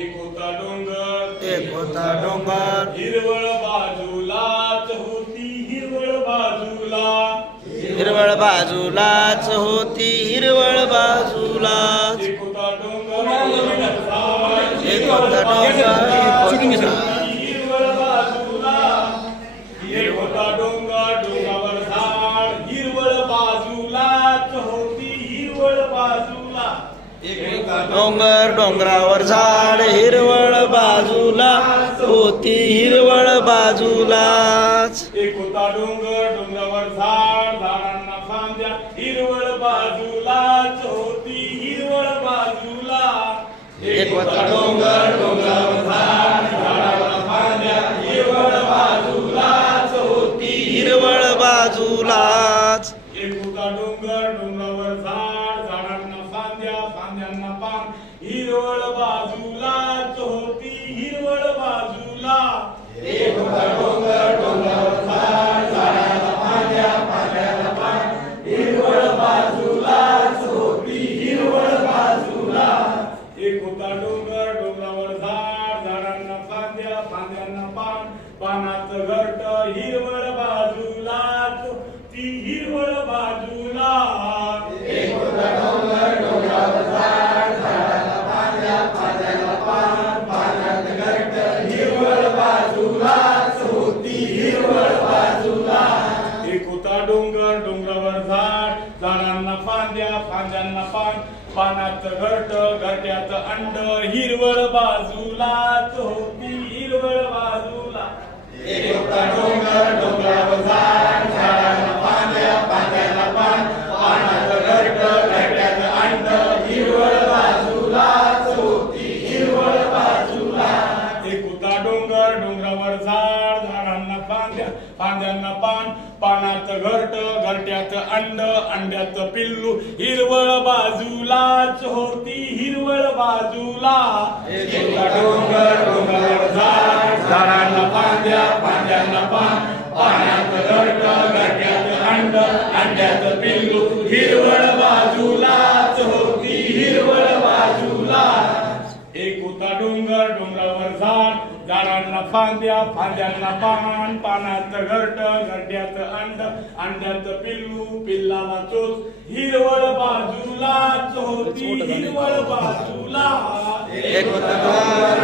एक होता डोंगर, एक होता डोंगर, हिरवळ बाजूलाच होती हिरवळ बाजूला, हिरवळ बाजूलाच होती हिरवळ बाजूलाच. एक होता डोंगर, एक होता डोंगर, हिरवळ बाजूला, एक होता डोंगर, डोंगरावर झाड, हिरवळ बाजूलाच होती हिरवळ बाजूला. डोंगर डोंगरावर झाड, हिरवळ बाजूला होती हिरवळ बाजूलाच. एक होता डोंगर, डोंगरावर झाड, झाडांना फांद्या, हिरवळ बाजूलाच होती हिरवळ बाजूला. एक होता डोंगर डोंगरावर झाड, झाडांना फांद्या, हिरवळ बाजूलाच होती हिरवळ बाजूलाच. एक होता डोंगर, डोंगरावर झाड, झाडांना फांद्या, फांद्यांना पान, हिरवळ बाजूलाच होती हिरवळ बाजूला. एक होता डोंगर, डोंगरावर झाड, झाडांना फांद्या, फांद्यांना पान, हिरवळ बाजूलाच होती हिरवळ बाजूला. एक होता डोंगर, डोंगरावर झाड, झाडांना फांद्या, फांद्यांना पान, पानाचं घरट, हिरवळ बाजूलाच ती हिरवळ बाजूला. एक होता डोंगर, डोंगरावर झाड, झाडाला फांद्या, फांद्याला पान, पानात घरट, हिरवळ बाजूलाच होती हिरवळ बाजूला. एक होता डोंगर, डोंगरावर झाड, झाडांना फांद्या, फांद्यांना पान, पानात घरट, घरट्यात अंड, हिरवळ बाजूलाच होती हिरवळ बाजूला. एक होता डोंगर, डोंगरावर झाड, झाडांना फांद्या, फांद्याला पान, पानात घरट, घरट्यात अंड, हिरवळ बाजूलाच होती हिरवळ बाजूला. एक होता डोंगर, डोंगरावर झाड, झाडांना फांद्या, फांद्यांना पान, पानात घरट, घरट्यात अंड, अंड्यात पिल्लू, हिरवळ बाजूलाच होती हिरवळ बाजूला. एक होता डोंगर, डोंगरावर झाड, झाडांना फांद्या, फांद्यांना पान, पानात घरट, घरट्यात अंड, अंड्यात पिल्लू, हिरवळ बाजूलाच होती हिरवळ बाजूला. एक होता डोंगर, डोंगरावर झाड, झाडांना फांद्या, फांद्यांना पान, पानात घरट, घरट्यात अंड, अंड्यात पिल्लू, पिल्लाला चोच, हिरवळ बाजूलाच होती हिरवळ बाजूला. एक होता डोंगर